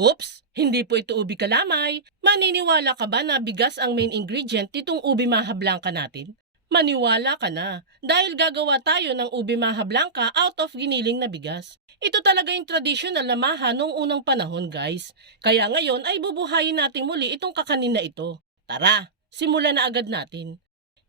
Oops, hindi po ito ubi kalamay. Maniniwala ka ba na bigas ang main ingredient nitong ubi maha blanca natin? Maniwala ka na, dahil gagawa tayo ng ubi maha blanca out of giniling na bigas. Ito talaga yung traditional na maha noong unang panahon guys. Kaya ngayon ay bubuhayin natin muli itong kakanin na ito. Tara, simulan na agad natin.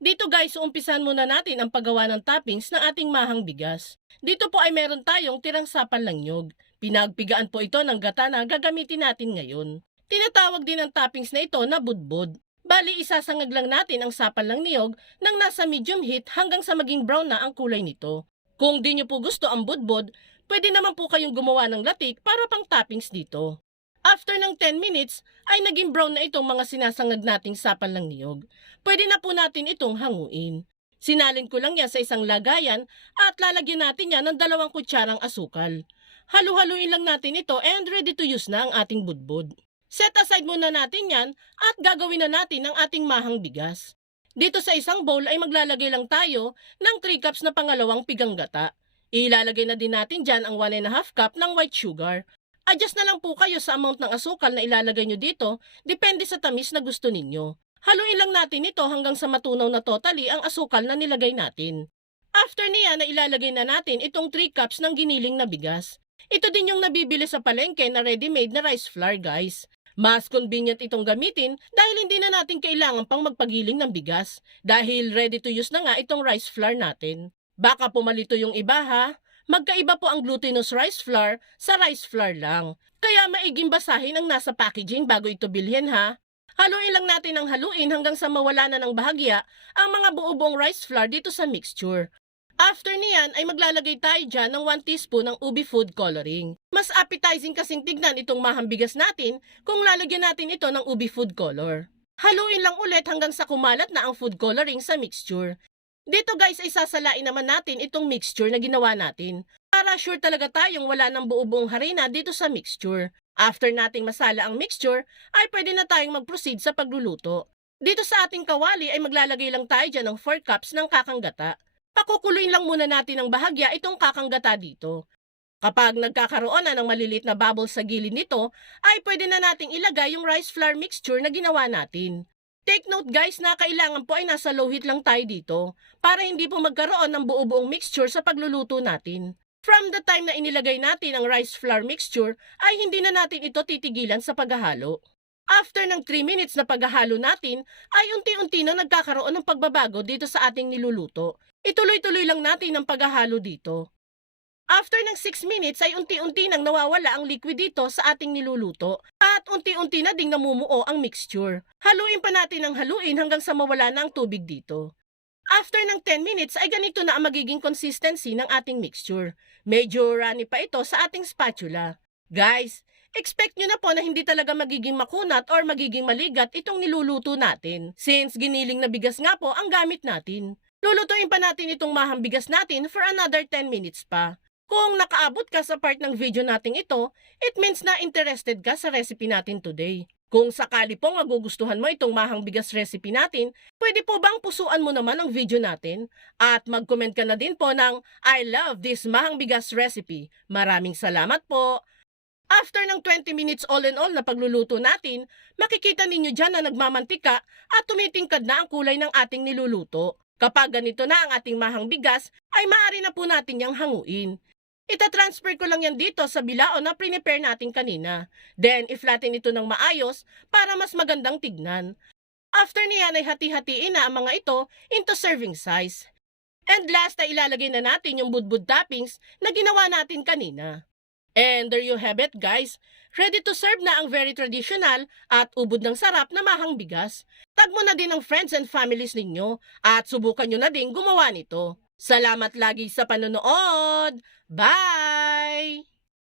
Dito guys, umpisan muna natin ang paggawa ng toppings ng ating mahang bigas. Dito po ay meron tayong tirang sapal ng nyog. Pinagpigaan po ito ng gata na gagamitin natin ngayon. Tinatawag din ang toppings na ito na budbud. Bali, isasangag lang natin ang sapal ng niyog nang nasa medium heat hanggang sa maging brown na ang kulay nito. Kung di nyo po gusto ang budbud, pwede naman po kayong gumawa ng latik para pang toppings dito. After ng 10 minutes, ay naging brown na itong mga sinasangag nating sapal ng niyog. Pwede na po natin itong hanguin. Sinalin ko lang yan sa isang lagayan at lalagyan natin yan ng dalawang kutsarang asukal. Halu-haluin lang natin ito and ready to use na ang ating budbud. Set aside muna natin yan at gagawin na natin ang ating mahang bigas. Dito sa isang bowl ay maglalagay lang tayo ng 3 cups na pangalawang pigang gata. Ilalagay na din natin dyan ang 1 and a half cup ng white sugar. Adjust na lang po kayo sa amount ng asukal na ilalagay nyo dito, depende sa tamis na gusto ninyo. Haluin lang natin ito hanggang sa matunaw na totally ang asukal na nilagay natin. After niya na ilalagay na natin itong 3 cups ng giniling na bigas. Ito din yung nabibili sa palengke na ready-made na rice flour guys. Mas convenient itong gamitin dahil hindi na natin kailangan pang magpagiling ng bigas dahil ready to use na nga itong rice flour natin. Baka pumalito yung iba ha. Magkaiba po ang glutinous rice flour sa rice flour lang. Kaya maiging basahin ang nasa packaging bago ito bilhin ha. Haluin lang natin ang haluin hanggang sa mawala na ng bahagya ang mga buo-buong rice flour dito sa mixture. After niyan ay maglalagay tayo dyan ng 1 teaspoon ng ubi food coloring. Mas appetizing kasing tignan itong mahambigas natin kung lalagyan natin ito ng ubi food color. Haluin lang ulit hanggang sa kumalat na ang food coloring sa mixture. Dito guys ay sasalain naman natin itong mixture na ginawa natin para sure talaga tayong wala ng buo-buong harina dito sa mixture. After nating masala ang mixture ay pwede na tayong mag-proceed sa pagluluto. Dito sa ating kawali ay maglalagay lang tayo dyan ng 4 cups ng kakanggata. Pakukuluin lang muna natin ng bahagya itong kakanggata dito. Kapag nagkakaroon na ng malilit na bubbles sa gilid nito, ay pwede na nating ilagay yung rice flour mixture na ginawa natin. Take note guys na kailangan po ay nasa low heat lang tayo dito para hindi po magkaroon ng buo-buong mixture sa pagluluto natin. From the time na inilagay natin ang rice flour mixture ay hindi na natin ito titigilan sa paghahalo. After ng 3 minutes na paghahalo natin ay unti-unti na nagkakaroon ng pagbabago dito sa ating niluluto. Ituloy-tuloy lang natin ang paghahalo dito. After ng 6 minutes ay unti-unti nang nawawala ang liquid dito sa ating niluluto at unti-unti na ding namumuo ang mixture. Haluin pa natin ang haluin hanggang sa mawala na ang tubig dito. After ng 10 minutes ay ganito na ang magiging consistency ng ating mixture. Medyo runny pa ito sa ating spatula. Guys, expect nyo na po na hindi talaga magiging makunat or magiging maligat itong niluluto natin since giniling na bigas nga po ang gamit natin. Lulutuin pa natin itong mahang bigas natin for another 10 minutes pa. Kung nakaabot ka sa part ng video nating ito, it means na interested ka sa recipe natin today. Kung sakali pong magugustuhan mo itong mahang bigas recipe natin, pwede po bang pusuan mo naman ang video natin? At mag-comment ka na din po ng I love this mahang bigas recipe. Maraming salamat po! After ng 20 minutes all in all na pagluluto natin, makikita ninyo dyan na nagmamantika at tumitingkad na ang kulay ng ating niluluto. Kapag ganito na ang ating mahang bigas, ay maaari na po natin yang hanguin. Ita-transfer ko lang yan dito sa bilao na prepare natin kanina. Then, iflatin ito ng maayos para mas magandang tignan. After niyan ay hati-hatiin na ang mga ito into serving size. And last ay ilalagay na natin yung budbud toppings na ginawa natin kanina. And there you have it guys. Ready to serve na ang very traditional at ubod ng sarap na mahang bigas. Tag mo na din ang friends and families ninyo at subukan nyo na din gumawa nito. Salamat lagi sa panonood! Bye!